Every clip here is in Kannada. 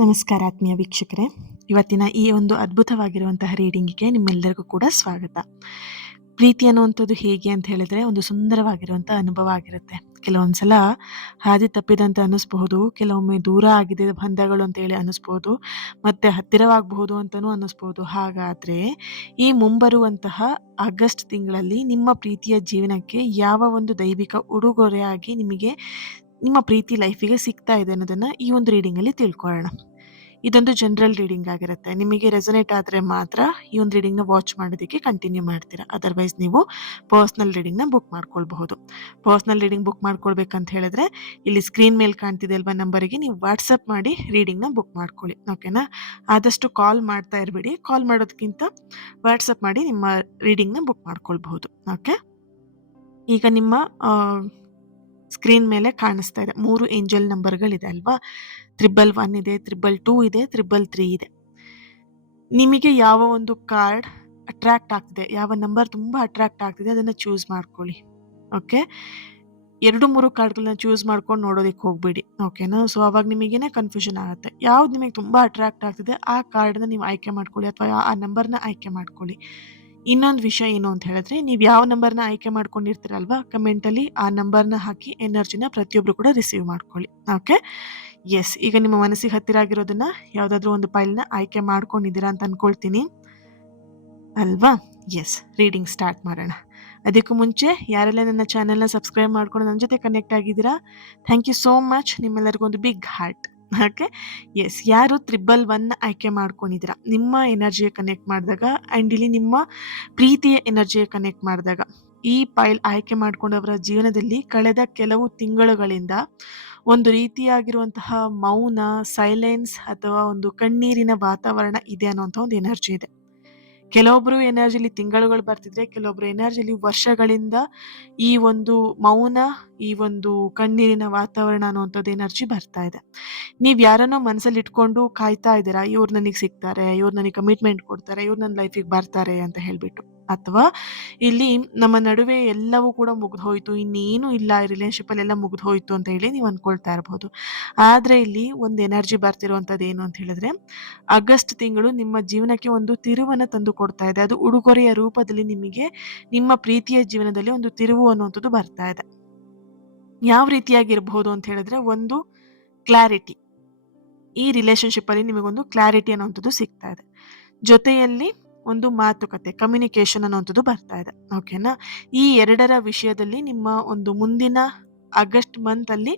ನಮಸ್ಕಾರ ಆತ್ಮೀಯ ವೀಕ್ಷಕರೇ, ಇವತ್ತಿನ ಈ ಒಂದು ಅದ್ಭುತವಾಗಿರುವಂತಹ ರೀಡಿಂಗಿಗೆ ನಿಮ್ಮೆಲ್ಲರಿಗೂ ಕೂಡ ಸ್ವಾಗತ. ಪ್ರೀತಿ ಅನ್ನುವಂಥದ್ದು ಹೇಗೆ ಅಂತ ಹೇಳಿದ್ರೆ ಒಂದು ಸುಂದರವಾಗಿರುವಂಥ ಅನುಭವ ಆಗಿರುತ್ತೆ. ಕೆಲವೊಂದ್ಸಲ ಹಾದಿ ತಪ್ಪಿದಂತ ಅನ್ನಿಸ್ಬಹುದು, ಕೆಲವೊಮ್ಮೆ ದೂರ ಆಗಿದೆ ಬಂಧಗಳು ಅಂತ ಹೇಳಿ ಅನ್ನಿಸ್ಬಹುದು, ಮತ್ತೆ ಹತ್ತಿರವಾಗಬಹುದು ಅಂತಲೂ ಅನ್ನಿಸ್ಬಹುದು. ಹಾಗಾದ್ರೆ ಈ ಮುಂಬರುವಂತಹ ಆಗಸ್ಟ್ ತಿಂಗಳಲ್ಲಿ ನಿಮ್ಮ ಪ್ರೀತಿಯ ಜೀವನಕ್ಕೆ ಯಾವ ಒಂದು ದೈವಿಕ ಉಡುಗೊರೆಯಾಗಿ ನಿಮಗೆ ನಿಮ್ಮ ಪ್ರೀತಿ ಲೈಫಿಗೆ ಸಿಗ್ತಾ ಇದೆ ಅನ್ನೋದನ್ನ ಈ ಒಂದು ರೀಡಿಂಗಲ್ಲಿ ತಿಳ್ಕೊಳ್ಳೋಣ. ಇದೊಂದು ಜನರಲ್ ರೀಡಿಂಗ್ ಆಗಿರುತ್ತೆ. ನಿಮಗೆ ರೆಸೊನೇಟ್ ಆದರೆ ಮಾತ್ರ ಈ ಒಂದು ರೀಡಿಂಗ್ನ ವಾಚ್ ಮಾಡೋದಕ್ಕೆ ಕಂಟಿನ್ಯೂ ಮಾಡ್ತೀರಾ. ಅದರ್ವೈಸ್ ನೀವು ಪರ್ಸ್ನಲ್ ರೀಡಿಂಗ್ನ ಬುಕ್ ಮಾಡ್ಕೊಳ್ಬಹುದು. ಪರ್ಸ್ನಲ್ ರೀಡಿಂಗ್ ಬುಕ್ ಮಾಡ್ಕೊಳ್ಬೇಕಂತ ಹೇಳಿದ್ರೆ ಇಲ್ಲಿ ಸ್ಕ್ರೀನ್ ಮೇಲೆ ಕಾಣ್ತಿದೆ ಅಲ್ವಾ ನಂಬರಿಗೆ ನೀವು ವಾಟ್ಸಪ್ ಮಾಡಿ ರೀಡಿಂಗ್ನ ಬುಕ್ ಮಾಡ್ಕೊಳ್ಳಿ. ಓಕೆನಾ? ಆದಷ್ಟು ಕಾಲ್ ಮಾಡ್ತಾ ಇರಬೇಡಿ. ಕಾಲ್ ಮಾಡೋದಕ್ಕಿಂತ ವಾಟ್ಸಪ್ ಮಾಡಿ ನಿಮ್ಮ ರೀಡಿಂಗ್ನ ಬುಕ್ ಮಾಡ್ಕೊಳ್ಬಹುದು. ಓಕೆ, ಈಗ ನಿಮ್ಮ ಸ್ಕ್ರೀನ್ ಮೇಲೆ ಕಾಣಿಸ್ತಾ ಇದೆ 3 ಏಂಜಲ್ ನಂಬರ್ಗಳಿದೆ ಅಲ್ವಾ. 111 ಇದೆ, 222 ಇದೆ, 333 ಇದೆ. ನಿಮಗೆ ಯಾವ ಒಂದು ಕಾರ್ಡ್ ಅಟ್ರಾಕ್ಟ್ ಆಗ್ತಿದೆ, ಯಾವ ನಂಬರ್ ತುಂಬಾ ಅಟ್ರಾಕ್ಟ್ ಆಗ್ತಿದೆ ಅದನ್ನ ಚೂಸ್ ಮಾಡ್ಕೊಳ್ಳಿ. ಓಕೆ, 2-3 ಕಾರ್ಡ್ಗಳನ್ನ ಚೂಸ್ ಮಾಡ್ಕೊಂಡು ನೋಡೋದಕ್ಕೆ ಹೋಗ್ಬೇಡಿ. ಓಕೆನಾ? ಸೊ ಅವಾಗ ನಿಮಗೇನೆ ಕನ್ಫ್ಯೂಷನ್ ಆಗುತ್ತೆ. ಯಾವ್ದು ನಿಮಗೆ ತುಂಬಾ ಅಟ್ರಾಕ್ಟ್ ಆಗ್ತಿದೆ ಆ ಕಾರ್ಡ್ನ ನೀವು ಆಯ್ಕೆ ಮಾಡ್ಕೊಳ್ಳಿ, ಅಥವಾ ಆ ನಂಬರ್ನ ಆಯ್ಕೆ ಮಾಡ್ಕೊಳ್ಳಿ. ಇನ್ನೊಂದು ವಿಷಯ ಏನು ಅಂತ ಹೇಳಿದ್ರೆ, ನೀವು ಯಾವ ನಂಬರ್ನ ಆಯ್ಕೆ ಮಾಡ್ಕೊಂಡಿರ್ತೀರಲ್ವಾ, ಕಮೆಂಟಲ್ಲಿ ಆ ನಂಬರ್ನ ಹಾಕಿ ಎನರ್ಜಿನ ಪ್ರತಿಯೊಬ್ರು ಕೂಡ ರಿಸೀವ್ ಮಾಡ್ಕೊಳ್ಳಿ. Okay, yes. ಈಗ ನಿಮ್ಮ ಮನಸ್ಸಿಗೆ ಹತ್ತಿರ ಆಗಿರೋದನ್ನ ಯಾವುದಾದ್ರೂ ಒಂದು ಫೈಲ್ನ ಆಯ್ಕೆ ಮಾಡ್ಕೊಂಡಿದ್ದೀರಾ ಅಂತ ಅನ್ಕೊಳ್ತೀನಿ ಅಲ್ವಾ. ಎಸ್, ರೀಡಿಂಗ್ ಸ್ಟಾರ್ಟ್ ಮಾಡೋಣ. ಅದಕ್ಕೂ ಮುಂಚೆ ಯಾರೆಲ್ಲ ನನ್ನ ಚಾನೆಲ್ನ ಸಬ್ಸ್ಕ್ರೈಬ್ ಮಾಡ್ಕೊಂಡು ನನ್ನ ಜೊತೆ ಕನೆಕ್ಟ್ ಆಗಿದ್ದೀರಾ, ಥ್ಯಾಂಕ್ ಯು ಸೋ ಮಚ್. ನಿಮ್ಮೆಲ್ಲರಿಗೂ ಒಂದು ಬಿಗ್ ಹಾರ್ಟ್. Okay, S. ಯಾರು 111 ಆಯ್ಕೆ ಮಾಡ್ಕೊಂಡಿದ್ದೀರಾ, ನಿಮ್ಮ ಎನರ್ಜಿಗೆ ಕನೆಕ್ಟ್ ಮಾಡಿದಾಗ ಆ್ಯಂಡ್ ಇಲ್ಲಿ ನಿಮ್ಮ ಪ್ರೀತಿಯ ಎನರ್ಜಿಗೆ ಕನೆಕ್ಟ್ ಮಾಡಿದಾಗ ಈ ಫೈಲ್ ಆಯ್ಕೆ ಮಾಡ್ಕೊಂಡವರ ಜೀವನದಲ್ಲಿ ಕಳೆದ ಕೆಲವು ತಿಂಗಳುಗಳಿಂದ ಒಂದು ರೀತಿಯಾಗಿರುವಂತಹ ಮೌನ, ಸೈಲೆನ್ಸ್ ಅಥವಾ ಒಂದು ಕಣ್ಣೀರಿನ ವಾತಾವರಣ ಇದೆ ಅನ್ನುವಂಥ ಒಂದು ಎನರ್ಜಿ ಇದೆ. ಕೆಲವೊಬ್ರು ಎನರ್ಜಿಲಿ ತಿಂಗಳುಗಳು ಬರ್ತಿದ್ರೆ, ಕೆಲವೊಬ್ರು ಎನರ್ಜಿಲಿ ವರ್ಷಗಳಿಂದ ಈ ಒಂದು ಮೌನ, ಈ ಒಂದು ಕಣ್ಣೀರಿನ ವಾತಾವರಣ ಅನ್ನುವಂಥದ್ದು ಎನರ್ಜಿ ಬರ್ತಾ ಇದೆ. ನೀವು ಯಾರನ್ನೋ ಮನಸ್ಸಲ್ಲಿ ಇಟ್ಕೊಂಡು ಕಾಯ್ತಾ ಇದ್ದೀರಾ, ಇವ್ರು ನನಗೆ ಸಿಗ್ತಾರೆ, ಇವ್ರು ನನಗೆ ಕಮಿಟ್ಮೆಂಟ್ ಕೊಡ್ತಾರೆ, ಇವ್ರು ನನ್ನ ಲೈಫಿಗೆ ಬರ್ತಾರೆ ಅಂತ ಹೇಳ್ಬಿಟ್ಟು. ಅಥವಾ ಇಲ್ಲಿ ನಮ್ಮ ನಡುವೆ ಎಲ್ಲವೂ ಕೂಡ ಮುಗ್ದು ಹೋಯ್ತು, ಇನ್ನೇನು ಇಲ್ಲ, ಈ ರಿಲೇಶನ್ಶಿಪ್ ಅಲ್ಲಿ ಎಲ್ಲ ಮುಗ್ದು ಹೋಯ್ತು ಅಂತ ಹೇಳಿ ನೀವು ಅನ್ಕೊಳ್ತಾ ಇರಬಹುದು. ಆದ್ರೆ ಇಲ್ಲಿ ಒಂದು ಎನರ್ಜಿ ಬರ್ತಿರುವಂತದ್ದು ಏನು ಅಂತ ಹೇಳಿದ್ರೆ, ಆಗಸ್ಟ್ ತಿಂಗಳು ನಿಮ್ಮ ಜೀವನಕ್ಕೆ ಒಂದು ತಿರುವನ್ನ ತಂದು ಕೊಡ್ತಾ ಇದೆ. ಅದು ಉಡುಗೊರೆಯ ರೂಪದಲ್ಲಿ ನಿಮಗೆ ನಿಮ್ಮ ಪ್ರೀತಿಯ ಜೀವನದಲ್ಲಿ ಒಂದು ತಿರುವು ಅನ್ನುವಂಥದ್ದು ಬರ್ತಾ ಇದೆ. ಯಾವ ರೀತಿಯಾಗಿರ್ಬಹುದು ಅಂತ ಹೇಳಿದ್ರೆ, ಒಂದು ಕ್ಲಾರಿಟಿ, ಈ ರಿಲೇಶನ್ಶಿಪ್ ಅಲ್ಲಿ ನಿಮಗೊಂದು ಕ್ಲಾರಿಟಿ ಅನ್ನುವಂಥದ್ದು ಸಿಗ್ತಾ ಇದೆ. ಜೊತೆಯಲ್ಲಿ ಒಂದು ಮಾತುಕತೆ, ಕಮ್ಯುನಿಕೇಶನ್ ಅನ್ನುವಂಥದ್ದು ಬರ್ತಾ ಇದೆ. ಓಕೆನಾ? ಈ ಎರಡರ ವಿಷಯದಲ್ಲಿ ನಿಮ್ಮ ಒಂದು ಮುಂದಿನ ಆಗಸ್ಟ್ ಮಂತ್ ಅಲ್ಲಿ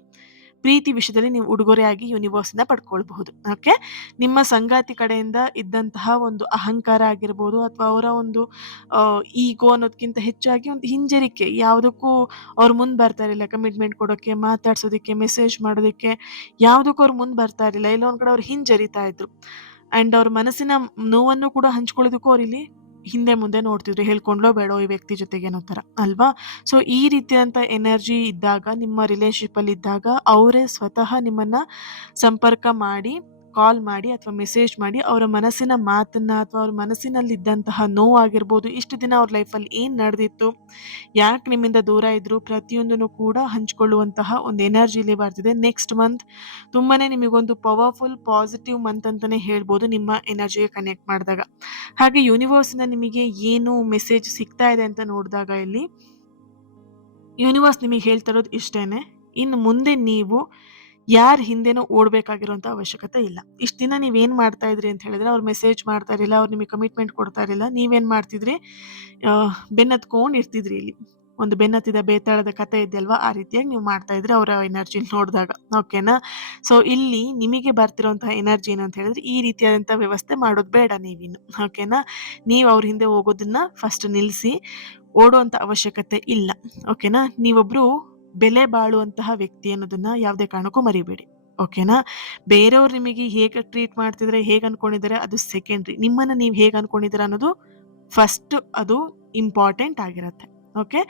ಪ್ರೀತಿ ವಿಷಯದಲ್ಲಿ ನೀವು ಉಡುಗೊರೆಯಾಗಿ ಯೂನಿವರ್ಸ್ ಇಂದ ಪಡ್ಕೊಳ್ಬಹುದು. ಓಕೆ, ನಿಮ್ಮ ಸಂಗಾತಿ ಕಡೆಯಿಂದ ಇದ್ದಂತಹ ಒಂದು ಅಹಂಕಾರ ಆಗಿರ್ಬೋದು, ಅಥವಾ ಅವರ ಒಂದು ಈಗೋ ಅನ್ನೋದಕ್ಕಿಂತ ಹೆಚ್ಚಾಗಿ ಒಂದು ಹಿಂಜರಿಕೆ, ಯಾವುದಕ್ಕೂ ಅವ್ರು ಮುಂದೆ ಬರ್ತಾ ಇರಲಿಲ್ಲ, ಕಮಿಟ್ಮೆಂಟ್ ಕೊಡೋಕ್ಕೆ, ಮಾತಾಡ್ಸೋದಕ್ಕೆ, ಮೆಸೇಜ್ ಮಾಡೋದಕ್ಕೆ, ಯಾವುದಕ್ಕೂ ಅವ್ರು ಮುಂದೆ ಬರ್ತಾ ಇರಲಿಲ್ಲ. ಇಲ್ಲ ಒಂದ್ ಕಡೆ ಅವ್ರು ಹಿಂಜರಿತಾ ಇದ್ರು. ಅಂಡ್ ಅವ್ರ ಮನಸ್ಸಿನ ನೋವನ್ನು ಕೂಡ ಹಂಚ್ಕೊಳ್ಳೋದಕ್ಕೂ ಅವ್ರು ಇಲ್ಲಿ ಹಿಂದೆ ಮುಂದೆ ನೋಡ್ತಿದ್ರು, ಹೇಳ್ಕೊಂಡ್ಲೋ ಬೇಡೋ ಈ ವ್ಯಕ್ತಿ ಜೊತೆಗೆ ಅನ್ನೋ ಥರ ಅಲ್ವಾ. ಸೊ ಈ ರೀತಿಯಂತ ಎನರ್ಜಿ ಇದ್ದಾಗ, ನಿಮ್ಮ ರಿಲೇಶನ್ಶಿಪ್ ಅಲ್ಲಿ ಇದ್ದಾಗ, ಅವರೇ ಸ್ವತಃ ನಿಮ್ಮನ್ನ ಸಂಪರ್ಕ ಮಾಡಿ, ಕಾಲ್ ಮಾಡಿ ಅಥವಾ ಮೆಸೇಜ್ ಮಾಡಿ ಅವರ ಮನಸ್ಸಿನ ಮಾತನ್ನ, ಅಥವಾ ಅವ್ರ ಮನಸ್ಸಿನಲ್ಲಿ ಇದ್ದಂತಹ ನೋವಾಗಿರ್ಬೋದು, ಇಷ್ಟು ದಿನ ಅವ್ರ ಲೈಫಲ್ಲಿ ಏನ್ ನಡೆದಿತ್ತು, ಯಾಕೆ ನಿಮ್ಮಿಂದ ದೂರ ಇದ್ರು, ಪ್ರತಿಯೊಂದನ್ನು ಕೂಡ ಹಂಚ್ಕೊಳ್ಳುವಂತಹ ಒಂದು ಎನರ್ಜಿಲಿ ಬರ್ತಿದೆ. ನೆಕ್ಸ್ಟ್ ಮಂತ್ ತುಂಬಾನೇ ನಿಮಗೊಂದು ಪವರ್ಫುಲ್ ಪಾಸಿಟಿವ್ ಮಂತ್ ಅಂತಾನೆ ಹೇಳ್ಬೋದು, ನಿಮ್ಮ ಎನರ್ಜಿಗೆ ಕನೆಕ್ಟ್ ಮಾಡಿದಾಗ. ಹಾಗೆ ಯೂನಿವರ್ಸ್ ಇಂದ ನಿಮಗೆ ಏನು ಮೆಸೇಜ್ ಸಿಗ್ತಾ ಇದೆ ಅಂತ ನೋಡಿದಾಗ, ಇಲ್ಲಿ ಯೂನಿವರ್ಸ್ ನಿಮಗೆ ಹೇಳ್ತಾ ಇರೋದು ಇಷ್ಟೇನೆ, ಇನ್ನು ಮುಂದೆ ನೀವು ಯಾರ ಹಿಂದೆನೂ ಓಡ್ಬೇಕಾಗಿರೋಂಥ ಅವಶ್ಯಕತೆ ಇಲ್ಲ. ಇಷ್ಟು ದಿನ ನೀವೇನ್ ಮಾಡ್ತಾ ಇದ್ರಿ ಅಂತ ಹೇಳಿದ್ರೆ, ಅವ್ರು ಮೆಸೇಜ್ ಮಾಡ್ತಾ ಇರಲಿಲ್ಲ, ಅವ್ರು ನಿಮಗೆ ಕಮಿಟ್ಮೆಂಟ್ ಕೊಡ್ತಾ ಇರಲಿಲ್ಲ, ನೀವೇನ್ ಮಾಡ್ತಿದ್ರಿ, ಬೆನ್ನತ್ಕೊಂಡು ಇರ್ತಿದ್ರಿ. ಇಲ್ಲಿ ಒಂದು ಬೆನ್ನತ್ತಿದ ಬೇತಾಳದ ಕತೆ ಇದೆಯಲ್ವಾ, ಆ ರೀತಿಯಾಗಿ ನೀವು ಮಾಡ್ತಾ ಇದ್ರಿ ಅವರ ಎನರ್ಜಿ ನೋಡಿದಾಗ. ಓಕೆನಾ? ಸೊ ಇಲ್ಲಿ ನಿಮಗೆ ಬರ್ತಿರೋಂತಹ ಎನರ್ಜಿ ಏನು ಅಂತ ಹೇಳಿದ್ರೆ, ಈ ರೀತಿಯಾದಂಥ ವ್ಯವಸ್ಥೆ ಮಾಡೋದು ಬೇಡ ನೀವಿನ್ನು. ಓಕೆನಾ? ನೀವು ಅವ್ರ ಹಿಂದೆ ಹೋಗೋದನ್ನ ಫಸ್ಟ್ ನಿಲ್ಲಿಸಿ, ಓಡುವಂಥ ಅವಶ್ಯಕತೆ ಇಲ್ಲ. ಓಕೆನಾ? ನೀವೊಬ್ರು ಬೆಲೆ ಬಾಳುವಂತಹ ವ್ಯಕ್ತಿ ಅನ್ನೋದನ್ನ ಯಾವುದೇ ಕಾರಣಕ್ಕೂ ಮರಿಬೇಡಿ. ಓಕೆನಾ? ಬೇರೆಯವ್ರು ನಿಮಗೆ ಹೇಗೆ ಟ್ರೀಟ್ ಮಾಡ್ತಿದ್ರೆ, ಹೇಗೆ ಅನ್ಕೊಂಡಿದ್ದಾರೆ ಅದು ಸೆಕೆಂಡ್ರಿ. ನಿಮ್ಮನ್ನ ನೀವು ಹೇಗೆ ಅನ್ಕೊಂಡಿದ್ದೀರಾ ಅನ್ನೋದು ಫಸ್ಟ್, ಅದು ಇಂಪಾರ್ಟೆಂಟ್ ಆಗಿರತ್ತೆ. ಓಕೆ,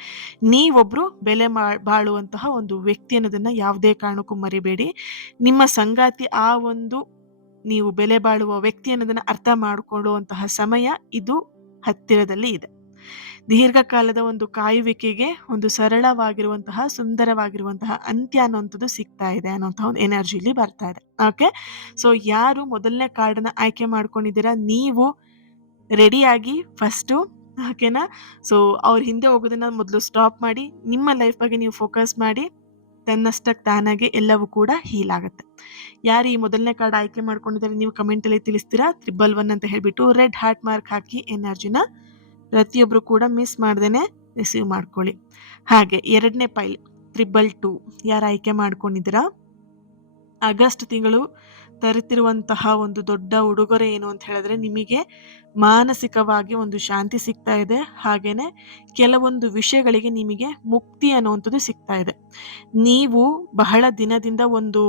ನೀವೊಬ್ರು ಬೆಲೆ ಬಾಳುವಂತಹ ಒಂದು ವ್ಯಕ್ತಿ ಅನ್ನೋದನ್ನ ಯಾವುದೇ ಕಾರಣಕ್ಕೂ ಮರಿಬೇಡಿ. ನಿಮ್ಮ ಸಂಗಾತಿ ಆ ಒಂದು ನೀವು ಬೆಲೆ ಬಾಳುವ ವ್ಯಕ್ತಿ ಅನ್ನೋದನ್ನ ಅರ್ಥ ಮಾಡಿಕೊಳ್ಳುವಂತಹ ಸಮಯ ಇದು ಹತ್ತಿರದಲ್ಲಿ ಇದೆ. ದೀರ್ಘಕಾಲದ ಒಂದು ಕಾಯುವಿಕೆಗೆ ಒಂದು ಸರಳವಾಗಿರುವಂತಹ ಸುಂದರವಾಗಿರುವಂತಹ ಅಂತ್ಯ ಅನ್ನುವಂಥದ್ದು ಸಿಗ್ತಾ ಇದೆ ಅನ್ನೋಂತಹ ಒಂದು ಎನರ್ಜಿಲಿ ಬರ್ತಾ ಇದೆ. ಓಕೆ, ಸೊ ಯಾರು ಮೊದಲನೇ ಕಾರ್ಡನ್ನ ಆಯ್ಕೆ ಮಾಡ್ಕೊಂಡಿದ್ದೀರಾ ನೀವು ರೆಡಿಯಾಗಿ ಫಸ್ಟು, ಓಕೆನಾ. ಸೊ ಅವ್ರ ಹಿಂದೆ ಹೋಗೋದನ್ನ ಮೊದಲು ಸ್ಟಾಪ್ ಮಾಡಿ ನಿಮ್ಮ ಲೈಫ್ ಬಗ್ಗೆ ನೀವು ಫೋಕಸ್ ಮಾಡಿ, ತನ್ನಷ್ಟಕ್ಕೆ ತಾನಾಗೆ ಎಲ್ಲವೂ ಕೂಡ ಹೀಲ್ ಆಗುತ್ತೆ. ಯಾರು ಈ ಮೊದಲನೇ ಕಾರ್ಡ್ ಆಯ್ಕೆ ಮಾಡ್ಕೊಂಡಿದ್ದಾರೆ ನೀವು ಕಮೆಂಟಲ್ಲಿ ತಿಳಿಸ್ತೀರಾ 111 ಅಂತ ಹೇಳ್ಬಿಟ್ಟು ರೆಡ್ ಹಾರ್ಟ್ ಮಾರ್ಕ್ ಹಾಕಿ ಎನರ್ಜಿನ ಪ್ರತಿಯೊಬ್ಬರು ಕೂಡ ಮಿಸ್ ಮಾಡ್ದೇನೆ ರಿಸೀವ್ ಮಾಡ್ಕೊಳ್ಳಿ. ಹಾಗೆ ಎರಡನೇ ಪೈಲ್ 222 ಯಾರು ಆಯ್ಕೆ ಮಾಡ್ಕೊಂಡಿದ್ದೀರಾ, ಆಗಸ್ಟ್ ತಿಂಗಳು ತರುತ್ತಿರುವಂತಹ ಒಂದು ದೊಡ್ಡ ಉಡುಗೊರೆ ಏನು ಅಂತ ಹೇಳಿದ್ರೆ ನಿಮಗೆ ಮಾನಸಿಕವಾಗಿ ಒಂದು ಶಾಂತಿ ಸಿಗ್ತಾ ಇದೆ. ಹಾಗೇನೆ ಕೆಲವೊಂದು ವಿಷಯಗಳಿಗೆ ನಿಮಗೆ ಮುಕ್ತಿ ಅನ್ನುವಂಥದ್ದು ಸಿಗ್ತಾ ಇದೆ. ನೀವು ಬಹಳ ದಿನದಿಂದ ಒಂದು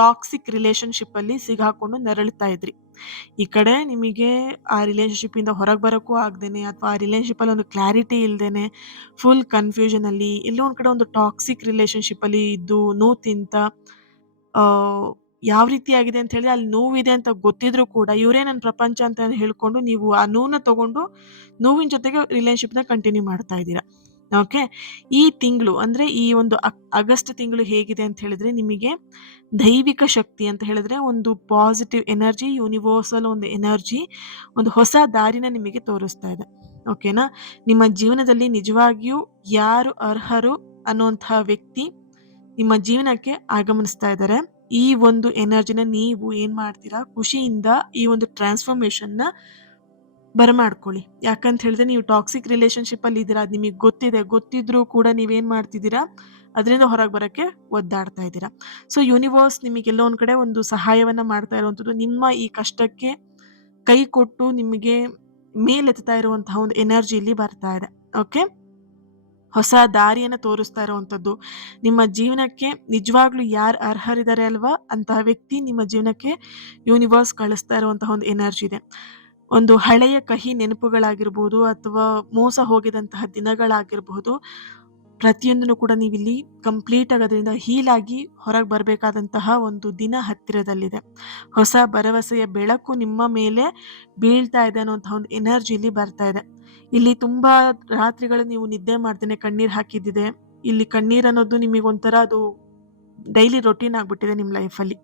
ಟಾಕ್ಸಿಕ್ ರಿಲೇಶನ್ಶಿಪ್ ಅಲ್ಲಿ ಸಿಗಾಕೊಂಡು ನರಳುತ್ತಾ ಇದ್ರಿ. ಈ ಕಡೆ ನಿಮಗೆ ಆ ರಿಲೇಶನ್ಶಿಪ್ ಇಂದ ಹೊರಗೆ ಬರೋಕ್ಕೂ ಆಗ್ದೇನೆ ಅಥವಾ ಆ ರಿಲೇಶನ್ಶಿಪ್ ಅಲ್ಲಿ ಒಂದು ಕ್ಲಾರಿಟಿ ಇಲ್ದೇನೆ ಫುಲ್ ಕನ್ಫ್ಯೂಷನ್ ಅಲ್ಲಿ ಎಲ್ಲೋ ಒಂದ್ ಕಡೆ ಒಂದು ಟಾಕ್ಸಿಕ್ ರಿಲೇಶನ್ಶಿಪ್ ಅಲ್ಲಿ ಇದ್ದು ನೋವು ತಿಂತ ಆ ಯಾವ ರೀತಿ ಆಗಿದೆ ಅಂತ ಹೇಳಿದ್ರೆ ಅಲ್ಲಿ ನೋವಿದೆ ಅಂತ ಗೊತ್ತಿದ್ರು ಕೂಡ ಇವರೇ ನನ್ನ ಪ್ರಪಂಚ ಅಂತ ಹೇಳ್ಕೊಂಡು ನೀವು ಆ ನೋವನ್ನ ತಗೊಂಡು ನೋವಿನ ಜೊತೆಗೆ ರಿಲೇಶನ್ಶಿಪ್ ನ ಕಂಟಿನ್ಯೂ ಮಾಡ್ತಾ ಇದ್ದೀರಾ. ಓಕೆ, ಈ ತಿಂಗಳು ಅಂದ್ರೆ ಈ ಒಂದು ಆಗಸ್ಟ್ ತಿಂಗಳು ಹೇಗಿದೆ ಅಂತ ಹೇಳಿದ್ರೆ ನಿಮಗೆ ದೈವಿಕ ಶಕ್ತಿ ಅಂತ ಹೇಳಿದ್ರೆ ಒಂದು ಪಾಸಿಟಿವ್ ಎನರ್ಜಿ, ಯೂನಿವರ್ಸಲ್ ಒಂದು ಎನರ್ಜಿ ಒಂದು ಹೊಸ ದಾರಿನ ನಿಮಗೆ ತೋರಿಸ್ತಾ ಇದೆ. ಓಕೆನಾ, ನಿಮ್ಮ ಜೀವನದಲ್ಲಿ ನಿಜವಾಗಿಯೂ ಯಾರು ಅರ್ಹರು ಅನ್ನುವಂತಹ ವ್ಯಕ್ತಿ ನಿಮ್ಮ ಜೀವನಕ್ಕೆ ಆಗಮನಿಸ್ತಾ ಇದ್ದಾರೆ. ಈ ಒಂದು ಎನರ್ಜಿನ ನೀವು ಏನ್ ಮಾಡ್ತೀರಾ, ಖುಷಿಯಿಂದ ಈ ಒಂದು ಟ್ರಾನ್ಸ್ಫಾರ್ಮೇಶನ್ ನ ಬರಮಾಡ್ಕೊಳ್ಳಿ. ಯಾಕಂತ ಹೇಳಿದ್ರೆ ನೀವು ಟಾಕ್ಸಿಕ್ ರಿಲೇಶನ್ಶಿಪ್ ಅಲ್ಲಿ ಇದ್ದೀರಾ, ಅದು ನಿಮಗೆ ಗೊತ್ತಿದ್ರೂ ಕೂಡ ನೀವೇನ್ ಮಾಡ್ತಿದ್ದೀರಾ, ಅದರಿಂದ ಹೊರಗೆ ಬರಕ್ಕೆ ಒದ್ದಾಡ್ತಾ ಇದ್ದೀರಾ. ಸೊ ಯೂನಿವರ್ಸ್ ನಿಮಗೆಲ್ಲೋ ಒಂದ್ ಕಡೆ ಒಂದು ಸಹಾಯವನ್ನ ಮಾಡ್ತಾ ಇರುವಂತದ್ದು, ನಿಮ್ಮ ಈ ಕಷ್ಟಕ್ಕೆ ಕೈ ಕೊಟ್ಟು ನಿಮಗೆ ಮೇಲೆತ್ತಾ ಇರುವಂತಹ ಒಂದು ಎನರ್ಜಿ ಇಲ್ಲಿ ಬರ್ತಾ ಇದೆ. ಓಕೆ, ಹೊಸ ದಾರಿಯನ್ನ ತೋರಿಸ್ತಾ ಇರುವಂತದ್ದು, ನಿಮ್ಮ ಜೀವನಕ್ಕೆ ನಿಜವಾಗ್ಲೂ ಯಾರು ಅರ್ಹರಿದ್ದಾರೆ ಅಲ್ವಾ ಅಂತಹ ವ್ಯಕ್ತಿ ನಿಮ್ಮ ಜೀವನಕ್ಕೆ ಯೂನಿವರ್ಸ್ ಕಳಿಸ್ತಾ ಇರುವಂತಹ ಒಂದು ಎನರ್ಜಿ ಇದೆ. ಒಂದು ಹಳೆಯ ಕಹಿ ನೆನಪುಗಳಾಗಿರ್ಬೋದು ಅಥವಾ ಮೋಸ ಹೋಗಿದಂತಹ ದಿನಗಳಾಗಿರ್ಬಹುದು, ಪ್ರತಿಯೊಂದನ್ನು ಕೂಡ ನೀವಿಲ್ಲಿ ಕಂಪ್ಲೀಟ್ ಆಗಿ ಅದರಿಂದ ಹೀಲ್ ಆಗಿ ಹೊರಗೆ ಬರಬೇಕಾದಂತಹ ಒಂದು ದಿನ ಹತ್ತಿರದಲ್ಲಿದೆ. ಹೊಸ ಭರವಸೆಯ ಬೆಳಕು ನಿಮ್ಮ ಮೇಲೆ ಬೀಳ್ತಾ ಇದೆ ಅನ್ನುವಂತಹ ಒಂದು ಎನರ್ಜಿ ಇಲ್ಲಿ ಬರ್ತಾ ಇದೆ. ಇಲ್ಲಿ ತುಂಬಾ ರಾತ್ರಿಗಳು ನೀವು ನಿದ್ದೆ ಮಾಡ್ದೇನೆ ಕಣ್ಣೀರ್ ಹಾಕಿದ್ದಿದೆ. ಇಲ್ಲಿ ಕಣ್ಣೀರ್ ಅನ್ನೋದು ನಿಮಗೆ ಒಂಥರ ಅದು ಡೈಲಿ ರೊಟೀನ್ ಆಗ್ಬಿಟ್ಟಿದೆ ನಿಮ್ಮ ಲೈಫಲ್ಲಿ.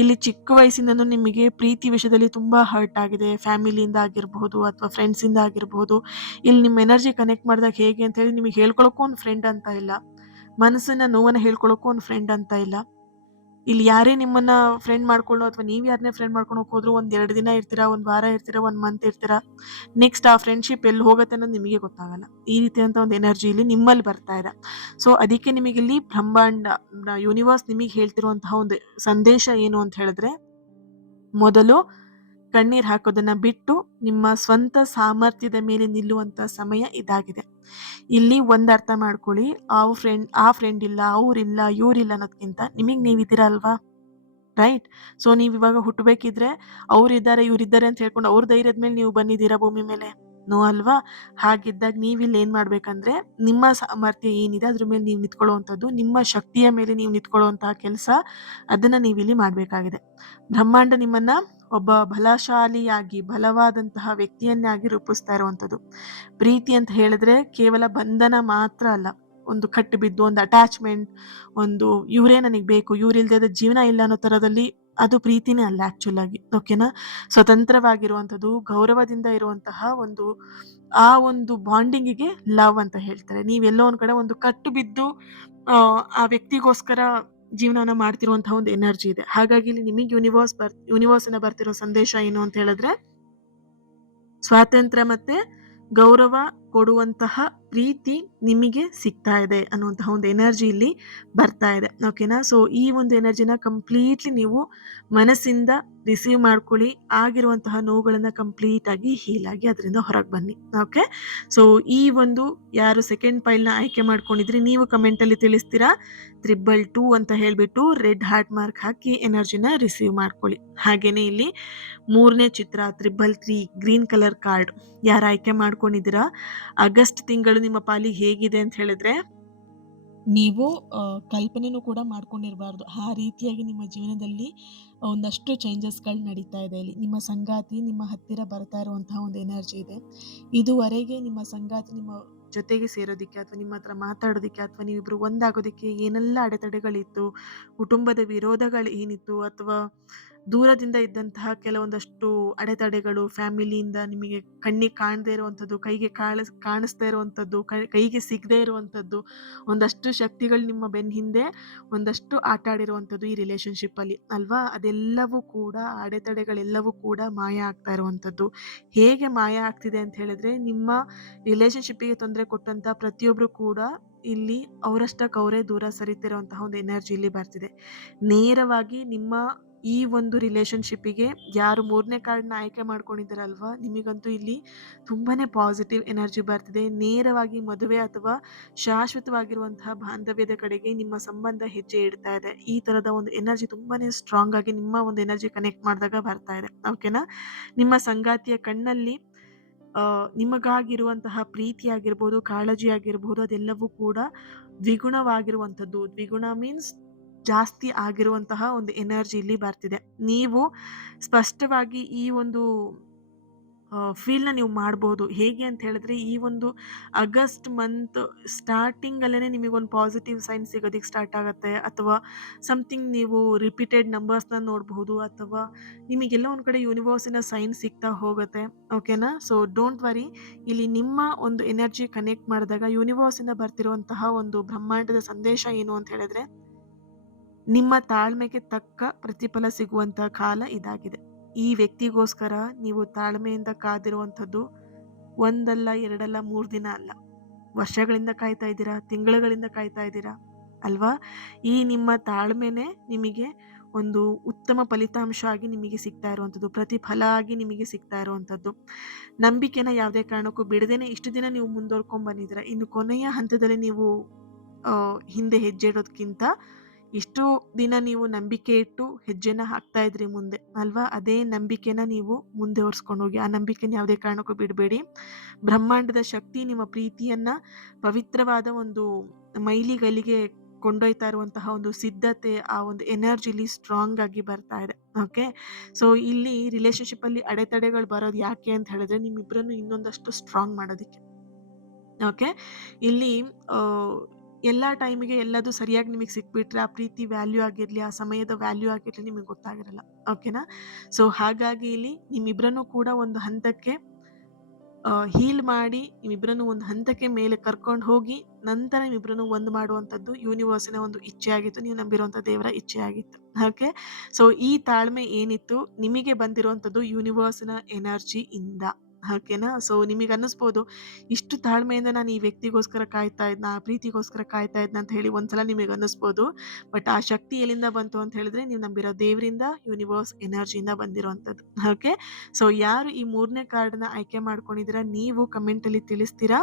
ಇಲ್ಲಿ ಚಿಕ್ಕ ವಯಸ್ಸಿಂದನೂ ನಿಮಗೆ ಪ್ರೀತಿ ವಿಷಯದಲ್ಲಿ ತುಂಬಾ ಹರ್ಟ್ ಆಗಿದೆ, ಫ್ಯಾಮಿಲಿಯಿಂದ ಆಗಿರಬಹುದು ಅಥವಾ ಫ್ರೆಂಡ್ಸ್ ಇಂದ ಆಗಿರಬಹುದು. ಇಲ್ಲಿ ನಿಮ್ಮ ಎನರ್ಜಿ ಕನೆಕ್ಟ್ ಮಾಡಿದಾಗ ಹೇಗೆ ಅಂತ ಹೇಳಿ ನಿಮಗೆ ಹೇಳ್ಕೊಳಕ್ಕೂ ಒಂದು ಫ್ರೆಂಡ್ ಅಂತ ಇಲ್ಲ, ಮನಸ್ಸಿನ ನೋವನ್ನ ಹೇಳ್ಕೊಳಕ್ಕೂ ಒಂದು ಫ್ರೆಂಡ್ ಅಂತ ಇಲ್ಲ. ಇಲ್ಲಿ ಯಾರೇ ನಿಮ್ಮನ್ನ ಫ್ರೆಂಡ್ ಮಾಡ್ಕೊಳ್ಳೋ ಅಥವಾ ನೀವ್ ಯಾರನ್ನೇ ಫ್ರೆಂಡ್ ಮಾಡ್ಕೊಳಕ್ ಹೋದ್ರು 1-2 ದಿನ ಇರ್ತೀರಾ, 1 ವಾರ ಇರ್ತೀರಾ, 1 ಮಂತ್ ಇರ್ತೀರಾ. ನೆಕ್ಸ್ಟ್ ಆ ಫ್ರೆಂಡ್ಶಿಪ್ ಎಲ್ಲಿ ಹೋಗುತ್ತೆ ಅನ್ನೋದು ನಿಮಗೆ ಗೊತ್ತಾಗಲ್ಲ. ಈ ರೀತಿಯಂತ ಒಂದು ಎನರ್ಜಿ ಇಲ್ಲಿ ನಿಮ್ಮಲ್ಲಿ ಬರ್ತಾ ಇದೆ. ಸೊ ಅದಕ್ಕೆ ನಿಮಗೆ ಇಲ್ಲಿ ಬ್ರಹ್ಮಾಂಡ ಯೂನಿವರ್ಸ್ ನಿಮಗೆ ಹೇಳ್ತಿರುವಂತಹ ಒಂದು ಸಂದೇಶ ಏನು ಅಂತ ಹೇಳಿದ್ರೆ, ಮೊದಲು ಕಣ್ಣೀರ್ ಹಾಕೋದನ್ನ ಬಿಟ್ಟು ನಿಮ್ಮ ಸ್ವಂತ ಸಾಮರ್ಥ್ಯದ ಮೇಲೆ ನಿಲ್ಲುವಂತ ಸಮಯ ಇದಾಗಿದೆ. ಇಲ್ಲಿ ಒಂದ್ ಅರ್ಥ ಮಾಡ್ಕೊಳ್ಳಿ, ಆ ಫ್ರೆಂಡ್ ಇಲ್ಲ, ಅವ್ರಿಲ್ಲ, ಇವ್ರಿಲ್ಲ ಅನ್ನೋದ್ಕಿಂತ ನಿಮಗ್ ನೀವಿದ್ದೀರಾ ಅಲ್ವಾ, ರೈಟ್? ಸೊ ನೀವ್ ಇವಾಗ ಹುಟ್ಟಬೇಕಿದ್ರೆ ಅವ್ರಿದ್ದಾರೆ ಇವ್ರಿದ್ದಾರೆ ಅಂತ ಹೇಳ್ಕೊಂಡು ಅವ್ರ ಧೈರ್ಯದ ಮೇಲೆ ನೀವು ಬಂದಿದ್ದೀರಾ ಭೂಮಿ ಮೇಲೆ? ನೋ ಅಲ್ವಾ? ಹಾಗಿದ್ದಾಗ ನೀವಿಲ್ಲಿ ಏನ್ ಮಾಡ್ಬೇಕಂದ್ರೆ ನಿಮ್ಮ ಸಾಮರ್ಥ್ಯ ಏನಿದೆ ಅದ್ರ ಮೇಲೆ ನೀವು ನಿಂತ್ಕೊಳ್ಳುವಂಥದ್ದು, ನಿಮ್ಮ ಶಕ್ತಿಯ ಮೇಲೆ ನೀವು ನಿಂತ್ಕೊಳ್ಳುವಂತಹ ಕೆಲಸ, ಅದನ್ನ ನೀವಿಲ್ಲಿ ಮಾಡ್ಬೇಕಾಗಿದೆ. ಬ್ರಹ್ಮಾಂಡ ನಿಮ್ಮನ್ನ ಒಬ್ಬ ಬಲಶಾಲಿಯಾಗಿ ಬಲವಾದಂತಹ ವ್ಯಕ್ತಿಯನ್ನಾಗಿ ರೂಪಿಸ್ತಾ ಇರುವಂಥದ್ದು. ಪ್ರೀತಿ ಅಂತ ಹೇಳಿದ್ರೆ ಕೇವಲ ಬಂಧನ ಮಾತ್ರ ಅಲ್ಲ, ಒಂದು ಕಟ್ಟು ಬಿದ್ದು ಒಂದು ಅಟ್ಯಾಚ್ಮೆಂಟ್, ಒಂದು ಇವರೇ ನನಗೆ ಬೇಕು, ಇವ್ರಿಲ್ದೇ ಜೀವನ ಇಲ್ಲ ಅನ್ನೋ ತರದಲ್ಲಿ ಅದು ಪ್ರೀತಿನೇ ಅಲ್ಲ ಆಕ್ಚುಲ್ ಆಗಿ. ಓಕೆನಾ, ಸ್ವತಂತ್ರವಾಗಿರುವಂಥದ್ದು, ಗೌರವದಿಂದ ಇರುವಂತಹ ಒಂದು ಆ ಒಂದು ಬಾಂಡಿಂಗಿಗೆ ಲವ್ ಅಂತ ಹೇಳ್ತಾರೆ. ನೀವೆಲ್ಲೋ ಒಂದ್ ಕಡೆ ಒಂದು ಕಟ್ಟು ಬಿದ್ದು ಆ ವ್ಯಕ್ತಿಗೋಸ್ಕರ ಜೀವನವನ್ನ ಮಾಡ್ತಿರುವಂತಹ ಒಂದು ಎನರ್ಜಿ ಇದೆ. ಹಾಗಾಗಿ ಇಲ್ಲಿ ನಿಮಗೆ ಯೂನಿವರ್ಸ್ ಇಂದ ಬರ್ತಿರೋ ಸಂದೇಶ ಏನು ಅಂತ ಹೇಳಿದ್ರೆ, ಸ್ವಾತಂತ್ರ್ಯ ಮತ್ತೆ ಗೌರವ ಕೊಡುವಂತಹ ಪ್ರೀತಿ ನಿಮಗೆ ಸಿಗ್ತಾ ಇದೆ ಅನ್ನುವಂತಹ ಒಂದು ಎನರ್ಜಿ ಇಲ್ಲಿ ಬರ್ತಾ ಇದೆ. ಓಕೆನಾ, ಸೊ ಈ ಒಂದು ಎನರ್ಜಿನ ಕಂಪ್ಲೀಟ್ಲಿ ನೀವು ಮನಸ್ಸಿಂದ ರಿಸೀವ್ ಮಾಡ್ಕೊಳ್ಳಿ. ಆಗಿರುವಂತಹ ನೋವುಗಳನ್ನ ಕಂಪ್ಲೀಟ್ ಆಗಿ ಹೀಲ್ ಆಗಿ ಅದರಿಂದ ಹೊರಗೆ ಬನ್ನಿ. ಓಕೆ, ಸೊ ಈ ಒಂದು ಯಾರು ಸೆಕೆಂಡ್ ಪೈಲ್ನ ಆಯ್ಕೆ ಮಾಡ್ಕೊಂಡಿದ್ರಿ ನೀವು ಕಮೆಂಟ್ ಅಲ್ಲಿ ತಿಳಿಸ್ತೀರಾ 222 ಅಂತ ಹೇಳ್ಬಿಟ್ಟು ರೆಡ್ ಹಾರ್ಟ್ ಮಾರ್ಕ್ ಹಾಕಿ ಎನರ್ಜಿನ ರಿಸೀವ್ ಮಾಡ್ಕೊಳ್ಳಿ. ಹಾಗೇನೆ ಇಲ್ಲಿ ಮೂರನೇ ಚಿತ್ರ 333 ಗ್ರೀನ್ ಕಲರ್ ಕಾರ್ಡ್ ಯಾರು ಆಯ್ಕೆ ಮಾಡ್ಕೊಂಡಿದ್ದೀರಾ, ಆಗಸ್ಟ್ ತಿಂಗಳು ನಿಮ್ಮ ಪಾಲಿಗೆ ಹೇಗಿದೆ ಅಂತ ಹೇಳಿದ್ರೆ ನೀವು ಕಲ್ಪನೆನೂ ಕೂಡ ಮಾಡ್ಕೊಂಡಿರಬಾರ್ದು. ಆ ರೀತಿಯಾಗಿ ನಿಮ್ಮ ಜೀವನದಲ್ಲಿ ಒಂದಷ್ಟು ಚೇಂಜಸ್‌ಗಳು ನಡೀತಾ ಇದೆ ಇಲ್ಲಿ. ನಿಮ್ಮ ಸಂಗಾತಿ ನಿಮ್ಮ ಹತ್ತಿರ ಬರ್ತಾ ಇರುವಂತಹ ಒಂದು ಎನರ್ಜಿ ಇದೆ. ಇದುವರೆಗೆ ನಿಮ್ಮ ಸಂಗಾತಿ ನಿಮ್ಮ ಜೊತೆಗೆ ಸೇರೋದಿಕ್ಕೆ ಅಥವಾ ನಿಮ್ಮ ಹತ್ರ ಮಾತಾಡೋದಿಕ್ಕೆ ಅಥವಾ ನೀವಿಬ್ರು ಒಂದಾಗೋದಿಕ್ಕೆ ಏನೆಲ್ಲ ಅಡೆತಡೆಗಳಿತ್ತು, ಕುಟುಂಬದ ವಿರೋಧಗಳು ಏನಿತ್ತು ಅಥವಾ ದೂರದಿಂದ ಇದ್ದಂತಹ ಕೆಲವೊಂದಷ್ಟು ಅಡೆತಡೆಗಳು, ಫ್ಯಾಮಿಲಿಯಿಂದ ನಿಮಗೆ ಕಣ್ಣಿಗೆ ಕಾಣದೇ ಇರುವಂಥದ್ದು, ಕೈಗೆ ಕಾಣಿಸ್ದೇ ಇರುವಂಥದ್ದು, ಕೈಗೆ ಸಿಗದೇ ಇರುವಂಥದ್ದು, ಒಂದಷ್ಟು ಶಕ್ತಿಗಳು ನಿಮ್ಮ ಬೆನ್ನ ಹಿಂದೆ ಒಂದಷ್ಟು ಆಟ ಆಡಿರುವಂಥದ್ದು ಈ ರಿಲೇಶನ್‌ಶಿಪ್ಪಲ್ಲಿ ಅಲ್ವಾ? ಅದೆಲ್ಲವೂ ಕೂಡ ಅಡೆತಡೆಗಳೆಲ್ಲವೂ ಕೂಡ ಮಾಯ ಆಗ್ತಾ ಇರುವಂಥದ್ದು. ಹೇಗೆ ಮಾಯ ಆಗ್ತಿದೆ ಅಂತ ಹೇಳಿದ್ರೆ, ನಿಮ್ಮ ರಿಲೇಶನ್‌ಶಿಪ್ಪಿಗೆ ತೊಂದರೆ ಕೊಟ್ಟಂತ ಪ್ರತಿಯೊಬ್ರು ಕೂಡ ಇಲ್ಲಿ ಅವರಷ್ಟಕ್ಕೆ ಅವರೇ ದೂರ ಸರಿತಿರುವಂತಹ ಒಂದು ಎನರ್ಜಿ ಇಲ್ಲಿ ಬರ್ತಿದೆ. ನೇರವಾಗಿ ನಿಮ್ಮ ಈ ಒಂದು ರಿಲೇಶನ್‌ಶಿಪ್ಪಿಗೆ ಯಾರು 3ನೇ ಕಾರ್ಡ್‌ನ ಆಯ್ಕೆ ಮಾಡ್ಕೊಂಡಿದ್ದೀರಲ್ವಾ, ನಿಮಗಂತೂ ಇಲ್ಲಿ ತುಂಬಾನೇ ಪಾಸಿಟಿವ್ ಎನರ್ಜಿ ಬರ್ತಿದೆ. ನೇರವಾಗಿ ಮದುವೆ ಅಥವಾ ಶಾಶ್ವತವಾಗಿರುವಂತಹ ಬಾಂಧವ್ಯದ ಕಡೆಗೆ ನಿಮ್ಮ ಸಂಬಂಧ ಹೆಜ್ಜೆ ಇಡ್ತಾ ಇದೆ. ಈ ತರದ ಒಂದು ಎನರ್ಜಿ ತುಂಬಾನೇ ಸ್ಟ್ರಾಂಗ್ ಆಗಿ ನಿಮ್ಮ ಒಂದು ಎನರ್ಜಿ ಕನೆಕ್ಟ್ ಮಾಡಿದಾಗ ಬರ್ತಾ ಇದೆ. ಓಕೆನಾ? ನಿಮ್ಮ ಸಂಗಾತಿಯ ಕಣ್ಣಲ್ಲಿ ನಿಮಗಾಗಿರುವಂತಹ ಪ್ರೀತಿ ಆಗಿರ್ಬೋದು, ಕಾಳಜಿ ಆಗಿರ್ಬೋದು, ಅದೆಲ್ಲವೂ ಕೂಡ ದ್ವಿಗುಣವಾಗಿರುವಂಥದ್ದು. ದ್ವಿಗುಣ ಮೀನ್ಸ್ ಜಾಸ್ತಿ ಆಗಿರುವಂತಹ ಒಂದು ಎನರ್ಜಿ ಇಲ್ಲಿ ಬರ್ತಿದೆ. ನೀವು ಸ್ಪಷ್ಟವಾಗಿ ಈ ಒಂದು ಫೀಲ್‌ನ ನೀವು ಮಾಡ್ಬೋದು. ಹೇಗೆ ಅಂತ ಹೇಳಿದ್ರೆ, ಈ ಒಂದು ಆಗಸ್ಟ್ ಮಂತ್ ಸ್ಟಾರ್ಟಿಂಗಲ್ಲೇ ನಿಮಗೊಂದು ಪಾಸಿಟಿವ್ ಸೈನ್ ಸಿಗೋದಿಕ್ಕೆ ಸ್ಟಾರ್ಟ್ ಆಗುತ್ತೆ. ಅಥವಾ ಸಮಥಿಂಗ್ ನೀವು ರಿಪೀಟೆಡ್ ನಂಬರ್ಸ್‌ನ ನೋಡಬಹುದು ಅಥವಾ ನಿಮಗೆಲ್ಲೋ ಒಂದು ಕಡೆ ಯೂನಿವರ್ಸಿನ ಸೈನ್ ಸಿಗ್ತಾ ಹೋಗುತ್ತೆ. ಓಕೆನಾ? So don't worry. ಇಲ್ಲಿ ನಿಮ್ಮ ಒಂದು ಎನರ್ಜಿ ಕನೆಕ್ಟ್ ಮಾಡಿದಾಗ ಯೂನಿವರ್ಸಿಂದ ಬರ್ತಿರುವಂತಹ ಒಂದು ಬ್ರಹ್ಮಾಂಡದ ಸಂದೇಶ ಏನು ಅಂತ ಹೇಳಿದ್ರೆ, ನಿಮ್ಮ ತಾಳ್ಮೆಗೆ ತಕ್ಕ ಪ್ರತಿಫಲ ಸಿಗುವಂತ ಕಾಲ ಇದಾಗಿದೆ. ಈ ವ್ಯಕ್ತಿಗೋಸ್ಕರ ನೀವು ತಾಳ್ಮೆಯಿಂದ ಕಾದಿರುವಂಥದ್ದು 1 ಅಲ್ಲ, 2 ಅಲ್ಲ, 3 ದಿನ ಅಲ್ಲ. ವರ್ಷಗಳಿಂದ ಕಾಯ್ತಾ ಇದ್ದೀರಾ, ತಿಂಗಳುಗಳಿಂದ ಕಾಯ್ತಾ ಇದ್ದೀರಾ ಅಲ್ವಾ? ಈ ನಿಮ್ಮ ತಾಳ್ಮೆನೇ ನಿಮಗೆ ಒಂದು ಉತ್ತಮ ಫಲಿತಾಂಶ ಆಗಿ ನಿಮಗೆ ಸಿಗ್ತಾ ಇರುವಂಥದ್ದು, ಪ್ರತಿಫಲ ಆಗಿ ನಿಮಗೆ ಸಿಗ್ತಾ ಇರುವಂಥದ್ದು. ನಂಬಿಕೆನ ಯಾವುದೇ ಕಾರಣಕ್ಕೂ ಬಿಡದೇನೆ ಇಷ್ಟು ದಿನ ನೀವು ಮುಂದುವರ್ಕೊಂಡ್ ಬಂದಿದ್ದೀರಾ. ಇನ್ನು ಕೊನೆಯ ಹಂತದಲ್ಲಿ ನೀವು ಹಿಂದೆ ಹೆಜ್ಜೆ ಇಡೋದ್ಕಿಂತ ಇಷ್ಟು ದಿನ ನೀವು ನಂಬಿಕೆ ಇಟ್ಟು ಹೆಜ್ಜೆನ ಹಾಕ್ತಾ ಇದ್ರಿ ಮುಂದೆ ಅಲ್ವಾ? ಅದೇ ನಂಬಿಕೆನ ನೀವು ಮುಂದುವರ್ಸ್ಕೊಂಡು ಹೋಗಿ. ಆ ನಂಬಿಕೆನ ಯಾವುದೇ ಕಾರಣಕ್ಕೂ ಬಿಡಬೇಡಿ. ಬ್ರಹ್ಮಾಂಡದ ಶಕ್ತಿ ನಿಮ್ಮ ಪ್ರೀತಿಯನ್ನ ಪವಿತ್ರವಾದ ಒಂದು ಮೈಲಿಗಲ್ಲಿಗೆ ಕೊಂಡೊಯ್ತಾ ಇರುವಂತಹ ಒಂದು ಸಿದ್ಧತೆ, ಆ ಒಂದು ಎನರ್ಜಿಲಿ ಸ್ಟ್ರಾಂಗ್ ಆಗಿ ಬರ್ತಾ ಇದೆ. ಓಕೆ. ಸೊ ಇಲ್ಲಿ ರಿಲೇಶನ್‌ಶಿಪ್ ಅಲ್ಲಿ ಅಡೆತಡೆಗಳು ಬರೋದು ಯಾಕೆ ಅಂತ ಹೇಳಿದ್ರೆ, ನಿಮ್ಮಿಬ್ಬರನ್ನು ಇನ್ನೊಂದಷ್ಟು ಸ್ಟ್ರಾಂಗ್ ಮಾಡೋದಿಕ್ಕೆ. ಓಕೆ. ಇಲ್ಲಿ ಎಲ್ಲ ಟೈಮಿಗೆ ಎಲ್ಲದು ಸರಿಯಾಗಿ ನಿಮಗೆ ಸಿಕ್ಬಿಟ್ರೆ, ಆ ಪ್ರೀತಿ ವ್ಯಾಲ್ಯೂ ಆಗಿರ್ಲಿ, ಆ ಸಮಯದ ವ್ಯಾಲ್ಯೂ ಆಗಿರ್ಲಿ ನಿಮಗೆ ಗೊತ್ತಾಗಿರಲ್ಲ. ಓಕೆನಾ? ಸೊ ಹಾಗಾಗಿ ಇಲ್ಲಿ ನಿಮ್ಮಿಬ್ಬರನ್ನು ಕೂಡ ಒಂದು ಹಂತಕ್ಕೆ ಹೀಲ್ ಮಾಡಿ, ನಿಮ್ಮಿಬ್ಬರನ್ನು ಒಂದು ಹಂತಕ್ಕೆ ಮೇಲೆ ಕರ್ಕೊಂಡು ಹೋಗಿ, ನಂತರ ನಿಮ್ಮಿಬ್ಬರನ್ನು ಒಂದು ಮಾಡುವಂಥದ್ದು ಯೂನಿವರ್ಸಿನ ಒಂದು ಇಚ್ಛೆ ಆಗಿತ್ತು. ನೀವು ನಂಬಿರುವಂಥ ದೇವರ ಇಚ್ಛೆ ಆಗಿತ್ತು. ಓಕೆ. ಸೊ ಈ ತಾಳ್ಮೆ ಏನಿತ್ತು ನಿಮಗೆ ಬಂದಿರುವಂಥದ್ದು ಯೂನಿವರ್ಸಿನ ಎನರ್ಜಿಯಿಂದ. ಓಕೆನಾ? ಸೊ ನಿಮಗೆ ಅನ್ನಿಸ್ಬೋದು, ಇಷ್ಟು ತಾಳ್ಮೆಯಿಂದ ನಾನು ಈ ವ್ಯಕ್ತಿಗೋಸ್ಕರ ಕಾಯ್ತಾ ಇದ್ನ, ಆ ಪ್ರೀತಿಗೋಸ್ಕರ ಕಾಯ್ತಾ ಇದ್ನ ಅಂತ ಹೇಳಿ ಒಂದ್ಸಲ ನಿಮಗೆ ಅನ್ನಿಸ್ಬೋದು. ಬಟ್ ಆ ಶಕ್ತಿ ಎಲ್ಲಿಂದ ಬಂತು ಅಂತ ಹೇಳಿದ್ರೆ, ನೀವು ನಂಬಿರೋ ದೇವರಿಂದ, ಯೂನಿವರ್ಸ್ ಎನರ್ಜಿಯಿಂದ ಬಂದಿರುವಂಥದ್ದು. ಓಕೆ. ಸೊ ಯಾರು ಈ 3ನೇ ಕಾರ್ಡ್‌ನ ಆಯ್ಕೆ ಮಾಡ್ಕೊಂಡಿದ್ದೀರಾ, ನೀವು ಕಮೆಂಟಲ್ಲಿ ತಿಳಿಸ್ತೀರಾ.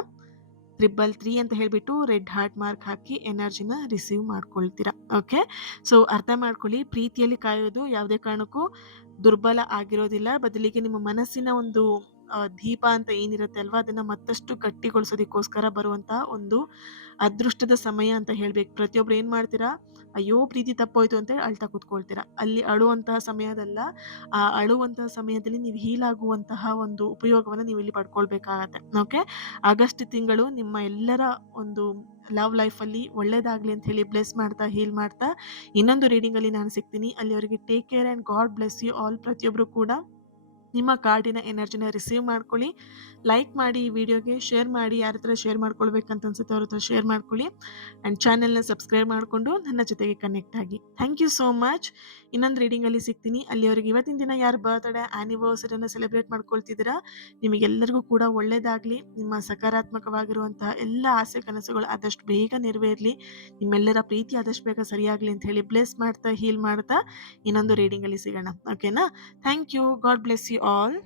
333 ಅಂತ ಹೇಳ್ಬಿಟ್ಟು ರೆಡ್ ಹಾರ್ಟ್ ಮಾರ್ಕ್ ಹಾಕಿ ಎನರ್ಜಿನ ರಿಸೀವ್ ಮಾಡ್ಕೊಳ್ತೀರಾ. ಓಕೆ. ಸೊ ಅರ್ಥ ಮಾಡ್ಕೊಳ್ಳಿ, ಪ್ರೀತಿಯಲ್ಲಿ ಕಾಯೋದು ಯಾವುದೇ ಕಾರಣಕ್ಕೂ ದುರ್ಬಲ ಆಗಿರೋದಿಲ್ಲ. ಬದಲಿಗೆ ನಿಮ್ಮ ಮನಸ್ಸಿನ ಒಂದು ದೀಪ ಅಂತ ಏನಿರುತ್ತೆ ಅಲ್ವಾ, ಅದನ್ನ ಮತ್ತಷ್ಟು ಗಟ್ಟಿಗೊಳಿಸೋದಕ್ಕೋಸ್ಕರ ಬರುವಂತಹ ಒಂದು ಅದೃಷ್ಟದ ಸಮಯ ಅಂತ ಹೇಳ್ಬೇಕು. ಪ್ರತಿಯೊಬ್ರು ಏನ್ ಮಾಡ್ತೀರಾ, ಅಯ್ಯೋ ಪ್ರೀತಿ ತಪ್ಪೋಯ್ತು ಅಂತ ಹೇಳಿ ಅಳ್ತಾ ಕೂತ್ಕೊಳ್ತೀರಾ. ಅಲ್ಲಿ ಅಳುವಂತಹ ಸಮಯದಲ್ಲ, ಆ ಅಳುವಂತಹ ಸಮಯದಲ್ಲಿ ನೀವು ಹೀಲ್ ಆಗುವಂತಹ ಒಂದು ಉಪಯೋಗವನ್ನ ನೀವು ಇಲ್ಲಿ ಪಡ್ಕೊಳ್ಬೇಕಾಗತ್ತೆ. ಓಕೆ. ಆಗಸ್ಟ್ ತಿಂಗಳು ನಿಮ್ಮ ಎಲ್ಲರ ಒಂದು ಲವ್ ಲೈಫಲ್ಲಿ ಒಳ್ಳೇದಾಗ್ಲಿ ಅಂತ ಹೇಳಿ ಬ್ಲೆಸ್ ಮಾಡ್ತಾ, ಹೀಲ್ ಮಾಡ್ತಾ, ಇನ್ನೊಂದು ರೀಡಿಂಗ್ ಅಲ್ಲಿ ನಾನು ಸಿಗ್ತೀನಿ. ಅಲ್ಲಿವರೆಗೆ take care and God bless you all. ಪ್ರತಿಯೊಬ್ರು ಕೂಡ ನಿಮ್ಮ ಕಾರ್ಡಿನ ಎನರ್ಜಿನ ರಿಸೀವ್ ಮಾಡ್ಕೊಳ್ಳಿ. ಲೈಕ್ ಮಾಡಿ, ಈ ವಿಡಿಯೋಗೆ ಶೇರ್ ಮಾಡಿ. ಯಾರ ಹತ್ರ ಶೇರ್ ಮಾಡ್ಕೊಳ್ಬೇಕಂತ ಅನ್ಸುತ್ತೆ ಅವ್ರ ಹತ್ರ ಶೇರ್ ಮಾಡ್ಕೊಳ್ಳಿ. ಆ್ಯಂಡ್ ಚಾನೆಲ್ನ ಸಬ್ಸ್ಕ್ರೈಬ್ ಮಾಡಿಕೊಂಡು ನನ್ನ ಜೊತೆಗೆ ಕನೆಕ್ಟ್ ಆಗಿ. Thank you so much. ಇನ್ನೊಂದು ರೀಡಿಂಗಲ್ಲಿ ಸಿಗ್ತೀನಿ. ಅಲ್ಲಿವರೆಗೆ ಇವತ್ತಿನ ದಿನ ಯಾರು ಬರ್ತ್ಡೇ ಆ್ಯನಿವರ್ಸರಿನ ಸೆಲೆಬ್ರೇಟ್ ಮಾಡ್ಕೊಳ್ತಿದ್ದೀರಾ, ನಿಮಗೆಲ್ಲರಿಗೂ ಕೂಡ ಒಳ್ಳೇದಾಗಲಿ. ನಿಮ್ಮ ಸಕಾರಾತ್ಮಕವಾಗಿರುವಂತಹ ಎಲ್ಲ ಆಸೆ ಕನಸುಗಳು ಆದಷ್ಟು ಬೇಗ ನೆರವೇರಲಿ. ನಿಮ್ಮೆಲ್ಲರ ಪ್ರೀತಿ ಆದಷ್ಟು ಬೇಗ ಸರಿಯಾಗಲಿ ಅಂತ ಹೇಳಿ ಬ್ಲೆಸ್ ಮಾಡ್ತಾ, ಹೀಲ್ ಮಾಡ್ತಾ ಇನ್ನೊಂದು ರೀಡಿಂಗಲ್ಲಿ ಸಿಗೋಣ. ಓಕೆನಾ? Thank you. God bless you all.